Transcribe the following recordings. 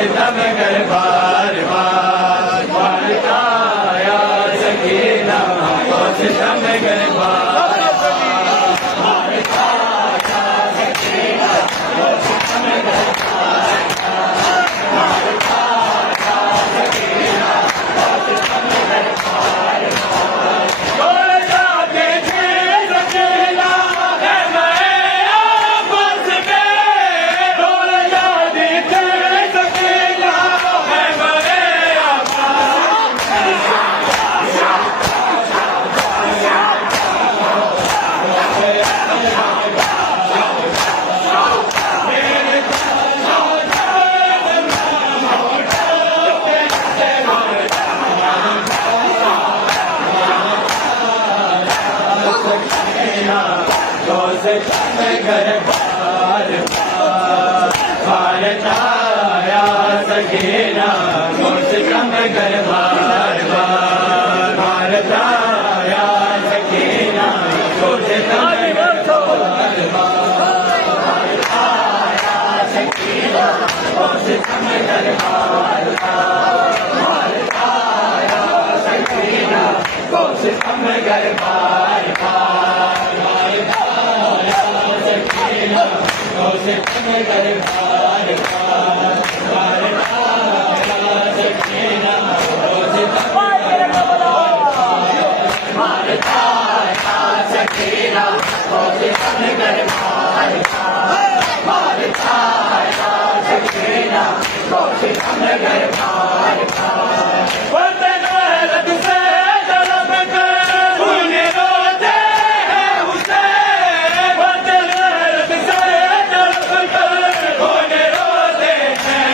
सितम कर बार बार बार आया सके सकीना को सितम कर बार बार मारता या सकीना को सितम कर बार बार मारता या सकीना को सितम कर बार बार मारता या सकीना को सितम कर बार बार मारता या सकीना को सितम कर बार बार मारता या सकीना को सितम कर बार बार मारता या सकीना को सितम कर बार बार मारता या सकीना को सितम कर बार बार वतन रद से जलब कर उन्हें रोते हैं हुसैन वतन रद से जलब कर उन्हें रोते हैं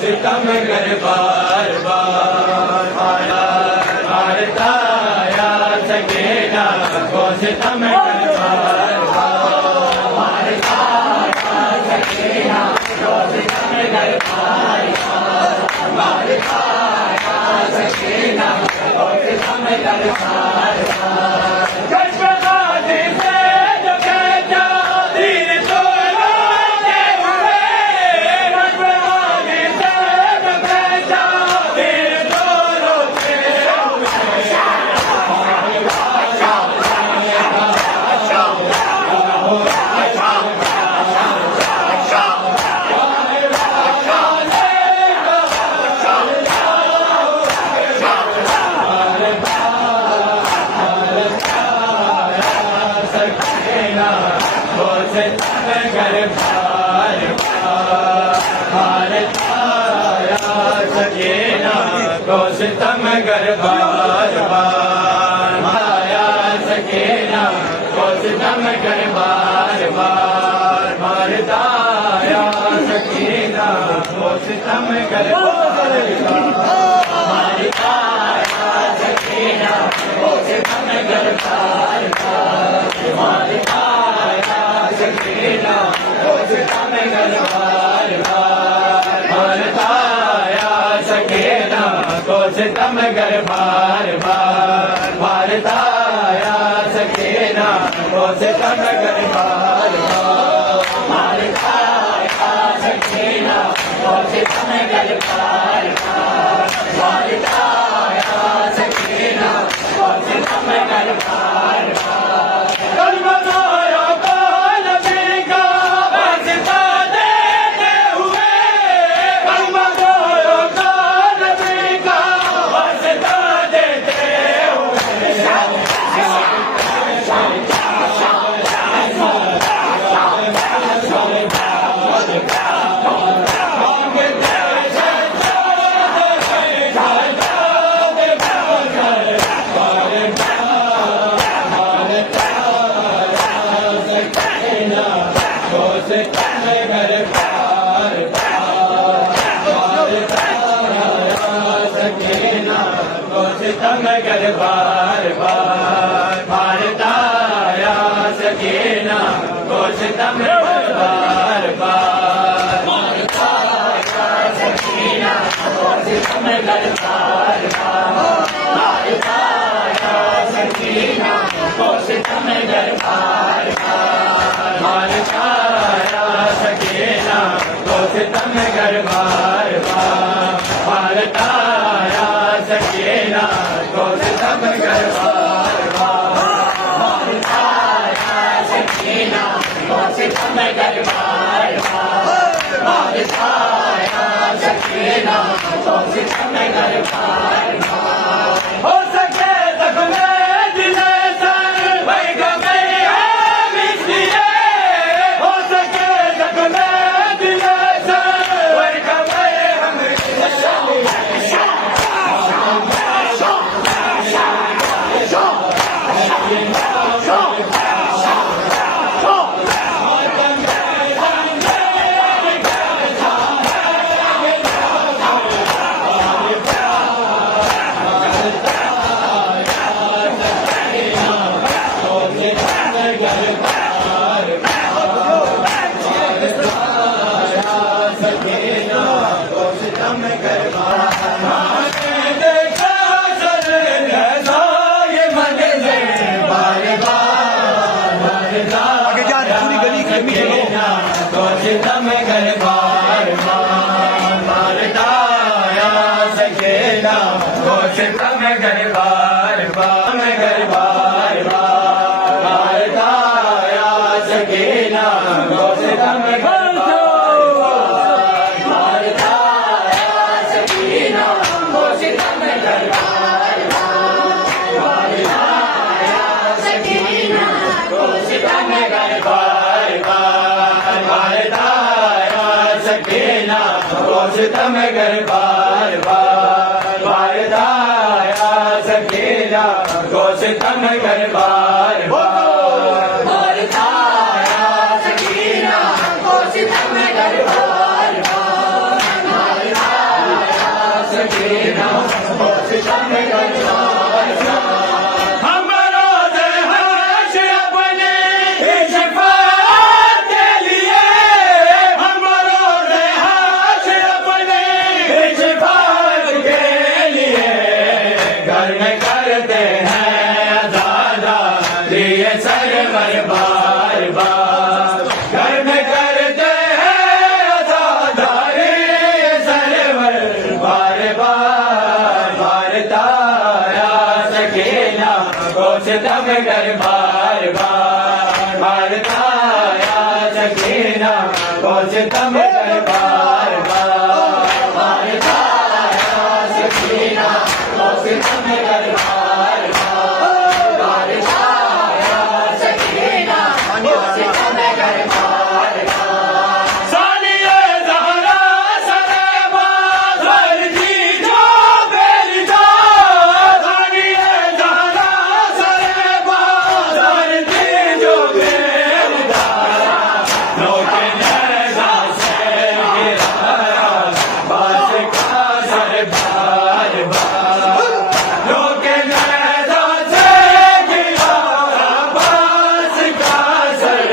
सितम कर बार बार मारता या सकीना को सितम कर बार बार मारता या सकीना को सितम कर बार बार मारता या सकीना को सितम कर बार बार कश्मीर से जो कहता तीर तोड़ते हुए कश्मीर से जो कहता तीर तोड़ते सकीना को सितम कर बार बार मारता या सकीना को सितम कर बार बार माया सकीना को सितम कर बार बार मारता या सकीना को सितम कर बार बार मारता या सकीना को सितम कर बार बार मारता या सकीना को सितम कर बार बार मारता या सकीना को सितम कर बार बार मारता या सकीना को सितम कर बार बार मारता या सकीना को सितम कर बार बार मारता या सकीना को सितम कर बार बार कलमनाया को नबी का वास्ता देते हुए कलमनाया को नबी का वास्ता देते हुए सितम कर बार बार मारता या सकीना को सितम कर बार बार मारता या सकीना को सितम कर बार बार मारता या सकीना को सितम कर बार बार मारता या सकीना को सितम कर बार बार मारता या सकीना को सितम कर बार बार मारता या सकीना को सितम कर बार बार मारता या सकीना को सितम कर बार बार हो सके जख्मे दिले सर वही गमे है मिसलिए हो सके जख्मे दिले सर वही गमे हम देखा सर जैसा ये मंजर बार बार आगे जा पूरी गली गर्मी चलो कोशितम कर बार बार मारताया सकेला कोशितम कर बार बार कर बार बार मारताया सकेला कोशितम कर बार बार मारताया सकेला कोशितम कर बार बार मारताया सकेला कोशितम कर बार बार मारताया सकेला कोशितम कर बार बार मारताया सकेला कोशितम कर बार बार मारताया सकेला कोशितम कर बार बार मारताया सकेला कोशितम कर बार बार हम रोज हर्ष अपने शफाअत के लिए हम रोज हर्ष अपने शफाअत के लिए घर में करते हैं दादा लिए सरवर बार बार घर में करते हैं दादा लिए सरवर बार बार मारताया सकेला कोशितम कर बार बार मारताया सकेला कोशितम कर बार बार मारताया सकेला कोशितम कर बार बार मारताया सकेला कोशितम कर बार बार सालिए ज़हरा सरेबा धरती जो बेरिजा सालिए ज़हरा सरेबा धरती जो बेरिजा लोके नैज़ा से गिराया बास का सर बार बार लोके नैज़ा से गिराया बास का सर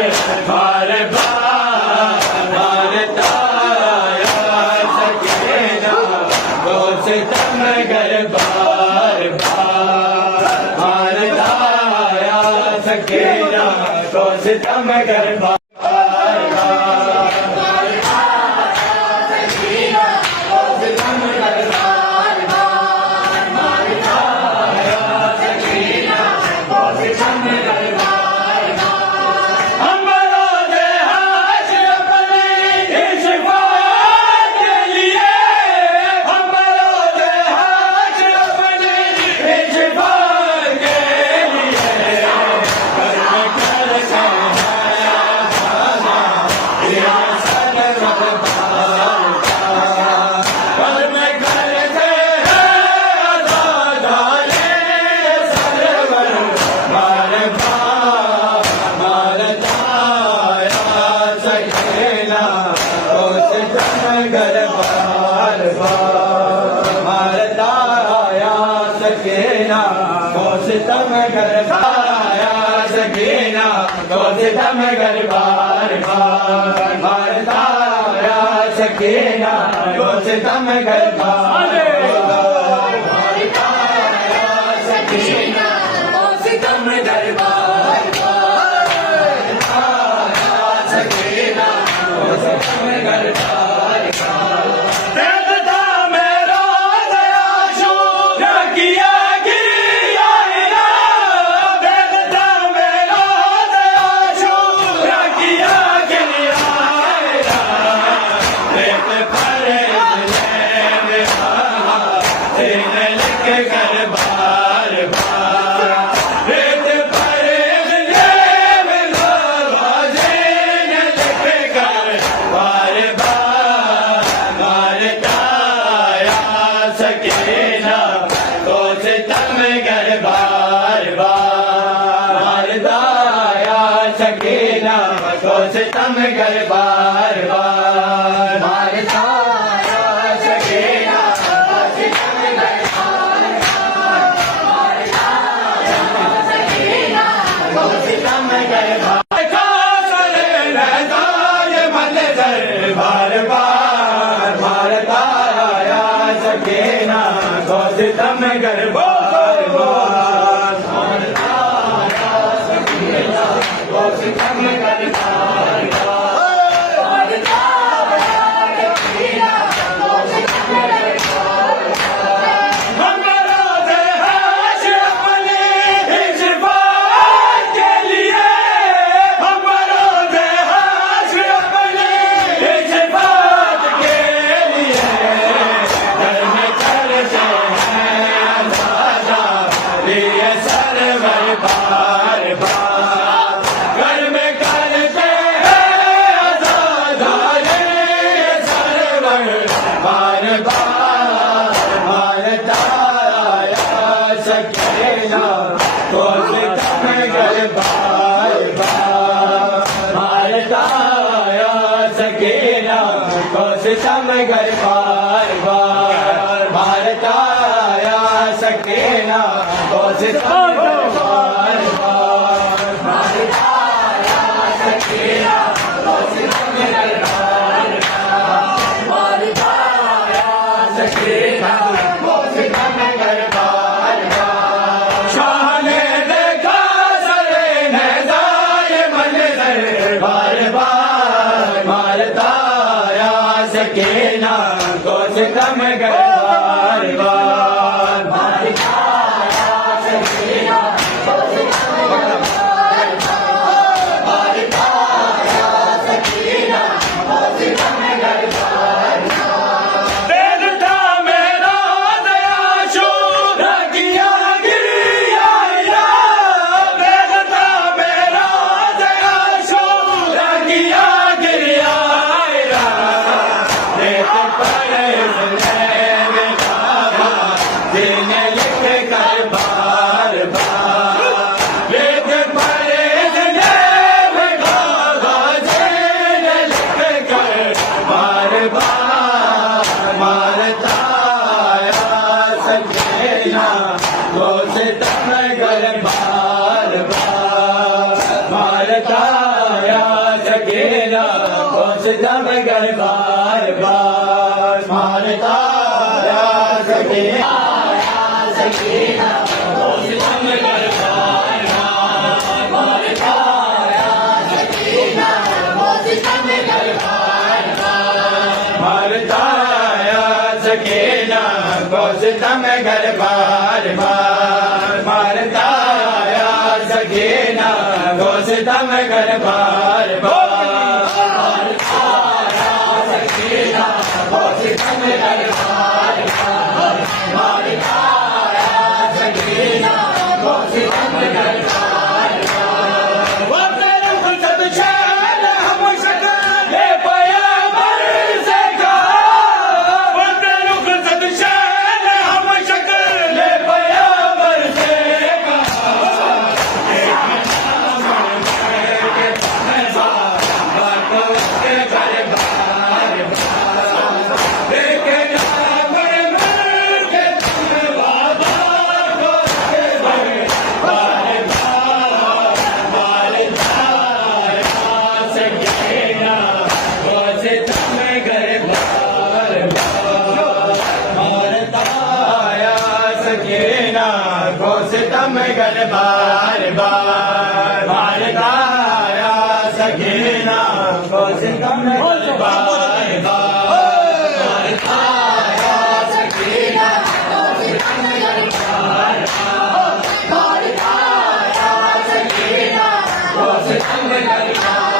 बार बार मारताया सकेला कोशितम कर बार बार मारताया सकेला कोशितम कर बार हम रोज हर्ष अपने शफाअत के लिए हम रोज हर्ष अपने शफाअत के लिए घर में करते हैं दादा ये सरवर बार बार घर में करते हैं दादा ये सरवर बार बार मारताया सकेला कोशितम कर बार बार मारताया सकेला कोशितम कर पाया सकेला कोशितम कर बार बार मारताया सकेला कोशितम कर बार बार मारताया सकेला कोशितम कर बार बार मारताया सकेला कोशितम कर बार बार देखता मेरा दया शो किया गिरिया देखता मेरा दया शो किया गिरिया देख परे लिख कर बार बार रेत परे लिख कर बार बार मारताया सकेला कोशितम कर बार बार मारताया सकेला कोशितम कर बार बार मारताया सकेला कोशितम कर बार बार मारताया सकेला कोशितम कर बार कासर रहता ये मंजर बार बार मारताया सकीना गौसितम घर बार बार गौसितम घर बार घर बार बार भारत आया सकीना गौसितम घर बार बार भारत आया सकीना गौसितम घर बार बार भारत आया सकीना गौसितम घर बार बार शाह ने देखा सरे नज़ारे मंजर बार बार भारत सकीना गौसितम घर बार बार भारत आया सकीना गौसितम घर बार बार भारत आया सकीना गौसितम घर बार वेद था मेरा दया शूर किया गिरिया वेद था मेरा दया शूर किया गिरिया गौसितम घर बार बार भारत आया सकीना गौसितम घर बार बार भारत आया सकीना गौसितम घर बार बार भारत आया सकीना गौसितम घर बार बार भारत आया सकीना गौसितम घर बार बार भारत आया सकीना गौसितम घर बार बार भारत आया सकीना गौसितम घर बार बार भारत आया सकीना गौसितम घर बार बार वो तेरे खुद शान हम शकल ले पाया मर से का वो तेरे खुद शान हम शकल ले पाया मर से का गौसितम घर बार बार भारत आया सकीना गौसितम घर बार बार भारत आया सकीना गौसितम घर बार बार भारत आया सकीना गौसितम घर बार